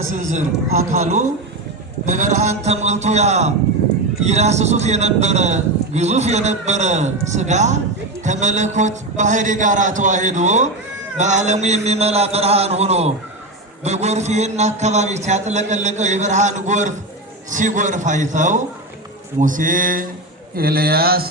ከስንዝር አካሉ በብርሃን ተሞልቶ ያ ይዳስሱት የነበረ ግዙፍ የነበረ ስጋ ከመለኮት ባህሪ ጋር ተዋህዶ በዓለሙ የሚመላ ብርሃን ሆኖ በጎርፍ ይህን አካባቢ ሲያጥለቀለቀው የብርሃን ጎርፍ ሲጎርፍ አይተው ሙሴ፣ ኤልያስ፣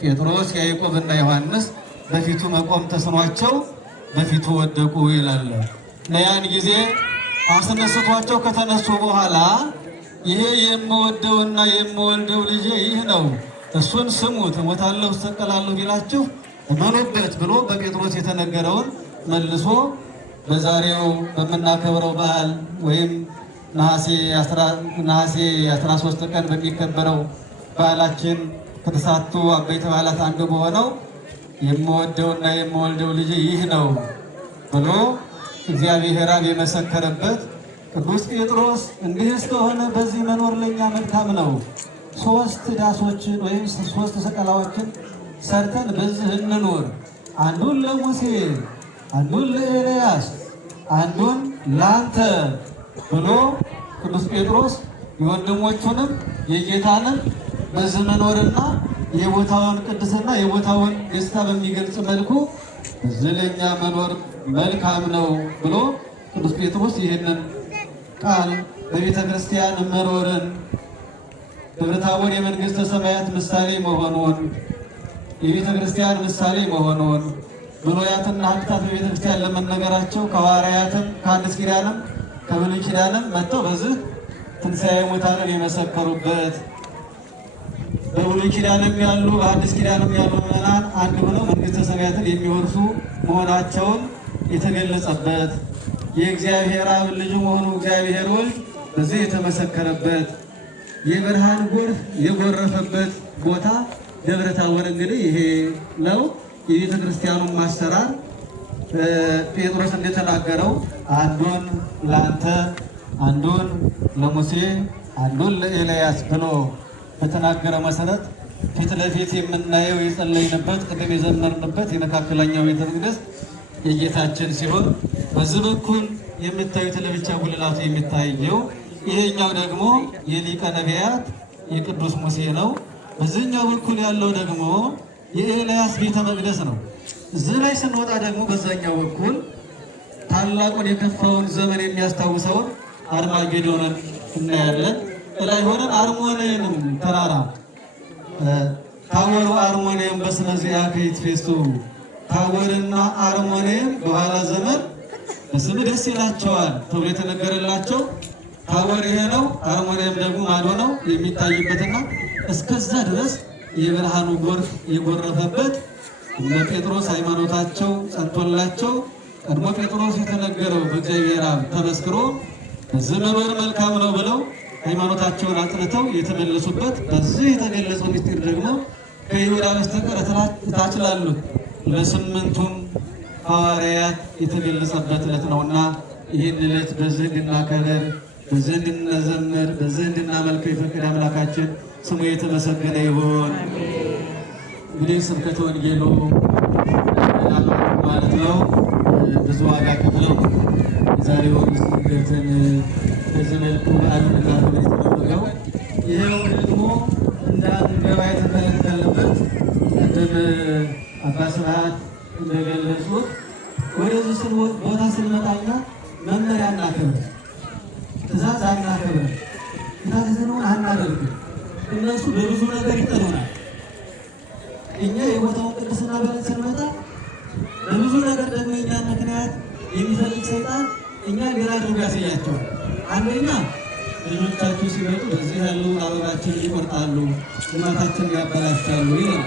ጴጥሮስ፣ ያዕቆብና ዮሐንስ በፊቱ መቆም ተስኗቸው በፊቱ ወደቁ ይላል። ለያን ጊዜ አስነስቷቸው ከተነሱ በኋላ ይሄ የምወደውና የምወልደው ልጄ ይህ ነው፣ እሱን ስሙት፣ እሞታለሁ እሰቀላለሁ ቢላችሁ እመኑበት ብሎ በጴጥሮስ የተነገረውን መልሶ በዛሬው በምናከብረው በዓል ወይም ነሐሴ 13 ቀን በሚከበረው በዓላችን ከተሳቱ አበይት በዓላት አንዱ በሆነው የምወደውና የምወልደው ልጄ ይህ ነው ብሎ እግዚአብሔር አብ የመሰከረበት ቅዱስ ጴጥሮስ እንዲህ እስከሆነ በዚህ መኖር ለኛ መልካም ነው፣ 3 ዳሶችን ወይም 3 ሰቀላዎችን ሰርተን በዚህ እንኖር፣ አንዱን ለሙሴ፣ አንዱን ለኤልያስ፣ አንዱን ላንተ ብሎ ቅዱስ ጴጥሮስ የወንድሞቹንም የጌታንም በዚህ መኖርና የቦታውን ቅድስና የቦታውን ደስታ በሚገልጽ መልኩ በዚህ ለኛ መኖር መልካም ነው ብሎ ቅዱስ ጴጥሮስ ይህንን ቃል በቤተ ክርስቲያን መኖርን ደብረ ታቦር የመንግሥተ ሰማያት ምሳሌ መሆኑን የቤተ ክርስቲያን ምሳሌ መሆኑን ብሉያትና ሐዲሳት በቤተ ክርስቲያን ለመነገራቸው ከሐዋርያትም ከአዲስ ኪዳንም ከብሉይ ኪዳንም መጥተው በዚህ ትንሣኤ ሙታንን የመሰከሩበት በብሉይ ኪዳንም ያሉ በአዲስ ኪዳንም ያሉ ምዕመናን አንድ ሆነው መንግሥተ ሰማያትን የሚወርሱ መሆናቸውን የተገለጸበት የእግዚአብሔር አብ ልጅ መሆኑ እግዚአብሔር ወልድ በዚህ የተመሰከረበት የብርሃን ጎርፍ የጎረፈበት ቦታ ደብረ ታቦር እንግዲህ ይሄ ነው። የቤተ ክርስቲያኑን ማሰራር ጴጥሮስ እንደተናገረው አንዱን ለአንተ፣ አንዱን ለሙሴ፣ አንዱን ለኤልያስ ብሎ በተናገረ መሰረት ፊት ለፊት የምናየው የጸለይንበት ቅድም የዘመርንበት የመካከለኛው ቤተ መቅደስ የጌታችን ሲሆን በዚህ በኩል የምታዩት ለብቻ ጉልላቱ የሚታየው ይሄኛው ደግሞ የሊቀ ነቢያት የቅዱስ ሙሴ ነው። በዚህኛው በኩል ያለው ደግሞ የኤልያስ ቤተ መቅደስ ነው። እዚህ ላይ ስንወጣ ደግሞ በዛኛው በኩል ታላቁን የከፋውን ዘመን የሚያስታውሰውን አርማጌዶንን እናያለን። ላይ ሆነን አርሞንኤም ተራራ ታቦሩ አርሞንኤም በስመ ዚአከ ይትፌስቱ ታቦርና አርሞንኤም በኋላ ዘመን በስም ደስ ይላቸዋል ተብሎ የተነገረላቸው ታቦር ይሄ ነው፣ አርሞንኤም ደግሞ ማዶ ነው የሚታይበትና እስከዛ ድረስ የብርሃኑ ጎርፍ የጎረፈበት እነ ጴጥሮስ ሃይማኖታቸው ጸንቶላቸው ቀድሞ ጴጥሮስ የተነገረው በእግዚአብሔር አብ ተመስክሮ በዚህ መኖር መልካም ነው ብለው ሃይማኖታቸውን አጥንተው የተመለሱበት በዚህ የተገለጸው ምስጢር ደግሞ ከይሁዳ በስተቀር እታች ላሉት ለስምንቱም ሐዋርያት የተገለጸበት ዕለት ነውና ይህን ዕለት በዚህ እንድናከብር፣ በዚህ እንድንዘምር፣ በዚህ እንድናመልከው የፈቀደ አምላካችን ስሙ የተመሰገነ ይሁን። እንግዲህ ስብከተ ወንጌሉ ማለት ነው ብዙ ዋጋ ከፍለው የዛሬውን ስብከትን በዚህ መልኩ በዓሉን እናከብር የተደረገው ይሄው ደግሞ እንዳንገባ የተከለከለበት ቅድም አባ ስብሐት እንደገለጹት ወደዚህ ቦታ ስንመጣኛ መመሪያ እናከብር፣ ትእዛዝ አናከብር፣ የታዘዝነውን አናደርግም። እነሱ በብዙ ነገር ይጠሉናል። እኛ የቦታውን ቅድስና ብለን ስንመጣ በብዙ ነገር ደግሞ የእኛን ምክንያት የሚፈልግ ሰይጣን እኛ ሌላ አድርጎ ያሳያቸዋል። አንደኛ ልጆቻችሁ ሲመጡ በዚህ ያሉ አበባችን ይቆርጣሉ፣ ልማታችን ያበላሻሉ ይላል።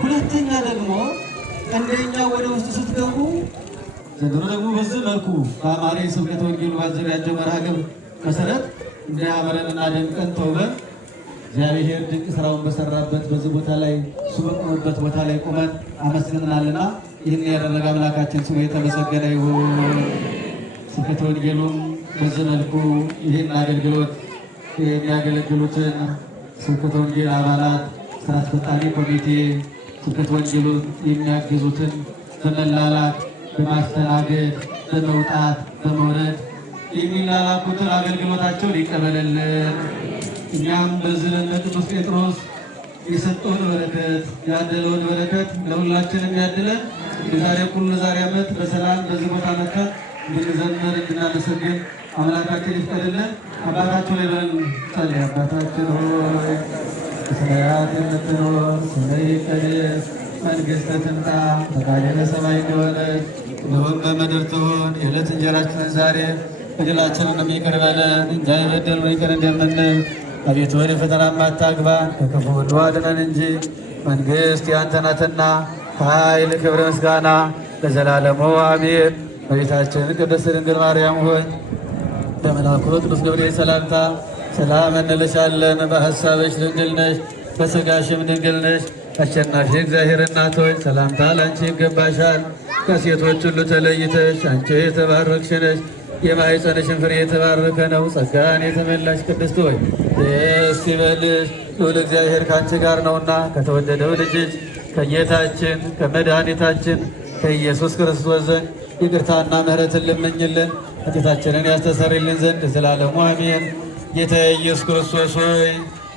ሁለተኛ ደግሞ እንደኛ ወደ ውስጥ ስትገቡ ዘንድሮ ደግሞ በዚህ መልኩ በአማረ ስብከተ ወንጌሉ ባዘጋጀው መርሃ ግብር መሰረት እንዲያምረንና ደምቀን ተውበን እግዚአብሔር ድንቅ ስራውን በሰራበት በዚህ ቦታ ላይ እሱ በቆመበት ቦታ ላይ ቆመን አመስግነናልና ይህን ያደረገ አምላካችን ስሙ የተመሰገነ ይሁን። ስብከተ ወንጌሉም በዚህ መልኩ ይህን አገልግሎት የሚያገለግሉትን ስብከተ ወንጌል አባላት፣ ስራ አስፈጻሚ ኮሚቴ፣ ስብከተ ወንጌሉን የሚያግዙትን በመላላክ በማስተናገድ በመውጣት በመውረድ የሚላላኩትን አገልግሎታቸውን ይቀበልልን። እኛም በዚህ ቅዱስ ጴጥሮስ የሰጠውን በረከት ያደለውን በረከት ለሁላችንም ያድለን። ዛሬ ዓመት በሰላም በዚህ ቦታ መጥተን እንድንዘምር እንድናመሰግን አምላካችን ይፍቀድልን። አባታችን ላይ ብለን ጸልይ። አባታችን ሆይ በሰማያት የምትኖር ስምህ ይቀደስ፣ መንግሥትህ ትምጣ፣ ፈቃድህ በሰማይ እንደሆነች እንዲሁም በምድር ትሁን። የዕለት እንጀራችንን ዛሬ በደላችንን ይቅር በለን እኛ የበደሉንን ይቅር እንደምንል። አቤቱ ወደ ፈተና አታግባን ከክፉ ሁሉ አድነን እንጂ መንግሥት ያንተ ናትና ኃይል፣ ክብር፣ ምስጋና ለዘላለሙ አሜን። እመቤታችን ቅድስት ድንግል ማርያም ሆይ በመልአኩ ቅዱስ ገብርኤል ሰላምታ ሰላም እንልሻለን። በሐሳብሽ ድንግል ነሽ፣ በሥጋሽም ድንግል ነሽ። አሸናፊ እግዚአብሔር እናት ሆይ ሰላምታ ለአንቺ ይገባሻል። ከሴቶች ሁሉ ተለይተሽ አንቺ የተባረክሽ ነሽ፣ የማኅፀንሽን ፍሬ የተባረከ ነው። ጸጋን የተመላሽ ቅድስት ሆይ ደስ ይበልሽ፣ ልዑል እግዚአብሔር ከአንቺ ጋር ነውና ከተወደደው ልጅሽ ከጌታችን ከመድኃኒታችን ከኢየሱስ ክርስቶስ ዘንድ ይቅርታና ምሕረትን ለምኝልን ኃጢአታችንን ያስተሰርይልን ዘንድ ዘላለሙ አሜን። ጌታ ኢየሱስ ክርስቶስ ሆይ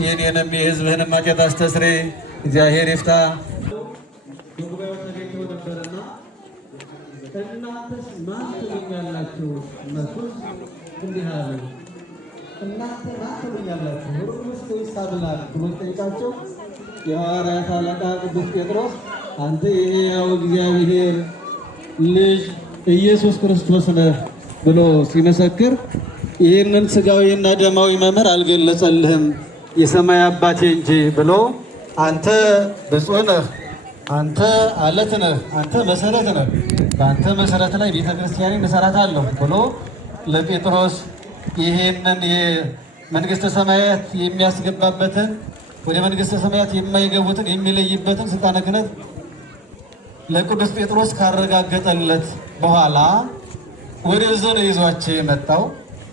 የእኔንም የሕዝብህንም ኃጢአት አስተስርይ። እግዚአብሔር ይፍታ። በጉባኤው ተገኝተው ነበርና እናንተስ ማን ትሉኛላችሁ? እነሱስ እንዲህ አሉ፣ እናንተ ማን ትሉኛላችሁ? ሩስ ወይስ አምላክ ብሎ ጠይቃቸው። የሐዋርያት አለቃ ቅዱስ ጴጥሮስ አንተ የሕያው እግዚአብሔር ልጅ ኢየሱስ ክርስቶስ ነህ ብሎ ሲመሰክር ይህንን ሥጋዊና ደማዊ መምህር አልገለጸልህም የሰማይ አባቴ እንጂ ብሎ አንተ ብፁዕ ነህ፣ አንተ አለት ነህ፣ አንተ መሰረት ነህ፣ በአንተ መሰረት ላይ ቤተ ክርስቲያኔን እሰራታለሁ ብሎ ለጴጥሮስ ይህንን የመንግሥተ ሰማያት የሚያስገባበትን ወደ መንግሥተ ሰማያት የማይገቡትን የሚለይበትን ስልጣነ ክህነት ለቅዱስ ጴጥሮስ ካረጋገጠለት በኋላ ወደዚያ ነው ይዟቸው የመጣው።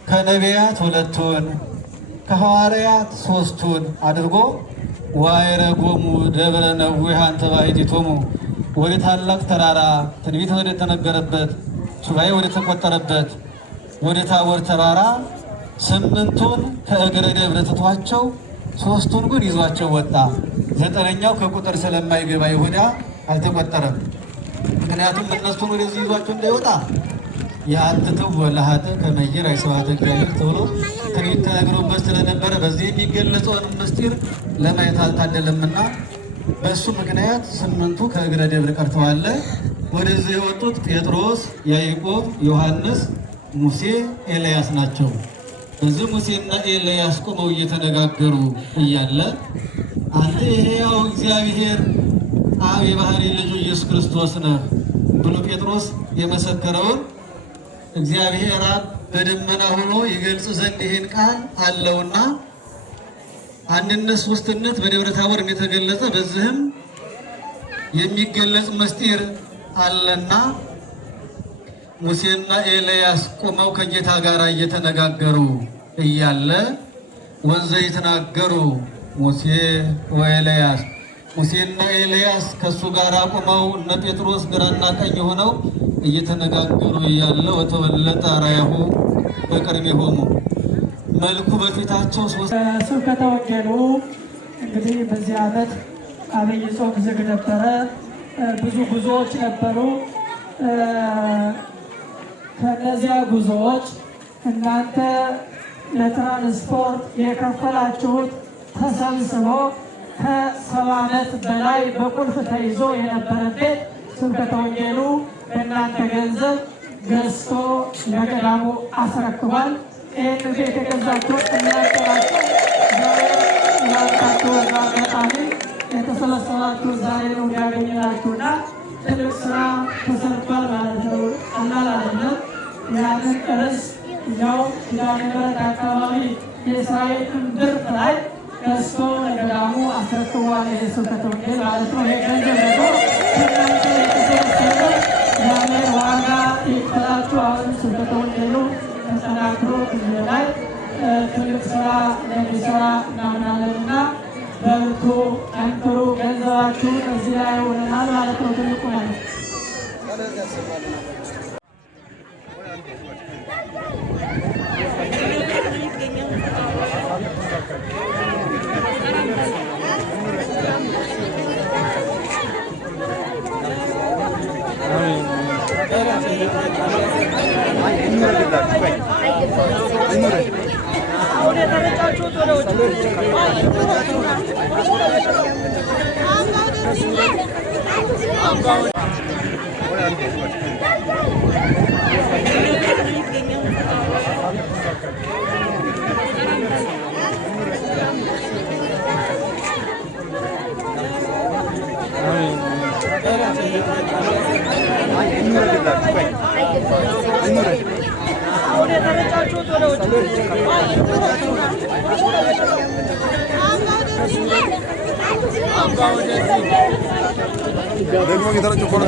ከነቢያት 2ቱን ከሐዋርያት 3ቱን አድርጎ ወአዕረጎሙ ደብረ ነዊሕ አንተ ባሕቲቶሙ ወደ ታላቅ ተራራ ትንቢት ወደ ተነገረበት ሱባኤ ወደ ተቆጠረበት ወደ ታቦር ተራራ 8ቱን ከእግረ ደብረ ትቷቸው 3ቱን ግን ይዟቸው ወጣ። 9ኛው ከቁጥር ስለማይገባ ይሁዳ አልተቆጠረም። ምክንያቱም እነሱን ወደዚህ ይዟቸው እንዳይወጣ የአትተው ወለሃተ ከመይር አይሰዋተ እግዚአብሔር ተብሎ ትንቢት ተነግሮበት ስለነበረ በዚህ የሚገለጸውን ምስጢር ለማየት አልታደለምና በእሱ ምክንያት 8ቱ ከእግረ ደብር ቀርተዋል። ወደዚህ የወጡት ጴጥሮስ፣ ያዕቆብ፣ ዮሐንስ፣ ሙሴ፣ ኤልያስ ናቸው። በዚህ ሙሴና ኤልያስ ቆመው እየተነጋገሩ እያለ አንተ የሕያው እግዚአብሔር አብ የባህሪ ልጁ ኢየሱስ ክርስቶስ ነህ ብሎ ጴጥሮስ የመሰከረውን እግዚአብሔር አብ በደመና ሆኖ ይገልጽ ዘንድ ይህን ቃል አለውና አንድነት ሦስትነት በደብረ ታቦር እንደተገለጸ በዚህም የሚገለጽ ምስጢር አለና ሙሴና ኤልያስ ቆመው ከጌታ ጋር እየተነጋገሩ እያለ ወንዘ ይተናገሩ ሙሴ ወኤልያስ ሙሴና ኤልያስ ከሱ ጋር ቆመው እነ ጴጥሮስ ግራና ቀኝ ሆነው እየተነጋገሩ እያለ ወተወለጠ አርአያሁ በቅድሜሆሙ መልኩ በፊታቸው ስብከተ ወንጌሉ እንግዲህ በዚህ ዓመት አብይ ጾም ዝግ ነበረ። ብዙ ጉዞዎች ነበሩ። ከነዚያ ጉዞዎች እናንተ ለትራንስፖርት የከፈላችሁት ተሰብስቦ ከ70 ዓመት በላይ በቁልፍ ተይዞ የነበረ ቤት ስብከተ ወንጌሉ በእናንተ ገንዘብ ገዝቶ ለገዳሙ አስረክቧል። ይህን ቤት የገዛችሁ እናንተ ናችሁ። ዛሬ ላካችሁ በአጋጣሚ የተሰበሰባችሁ ዛሬ ነው ያገኘናችሁና ትልቅ ስራ ተሰርቷል ማለት ነው። ቀላል አይደለም። ያንን ርዕስ እዚያው ኪዳነ ምሕረት አካባቢ የእስራኤል እምብርት ላይ ገዝቶ ለገዳሙ አስረክቧል። ይህ ስብከተ ወንጌል ማለት ነው። ይህ ገንዘብ ደግሞ ከእናንተ የተሰበሰበ እግዚአብሔር ዋጋ ይክፈላችሁ። አሁን ስብከተ ወንጌሉ ተጠናክሮ ጊዜ ላይ ትልቅ ስራ ለሚሰራ እናምናለንና በርቱ፣ ጠንክሩ። ገንዘባችሁ እዚህ ላይ ሆነናል ማለት ነው። ትልቁ ማለት ደግሞ ጌታቸው ቆሮ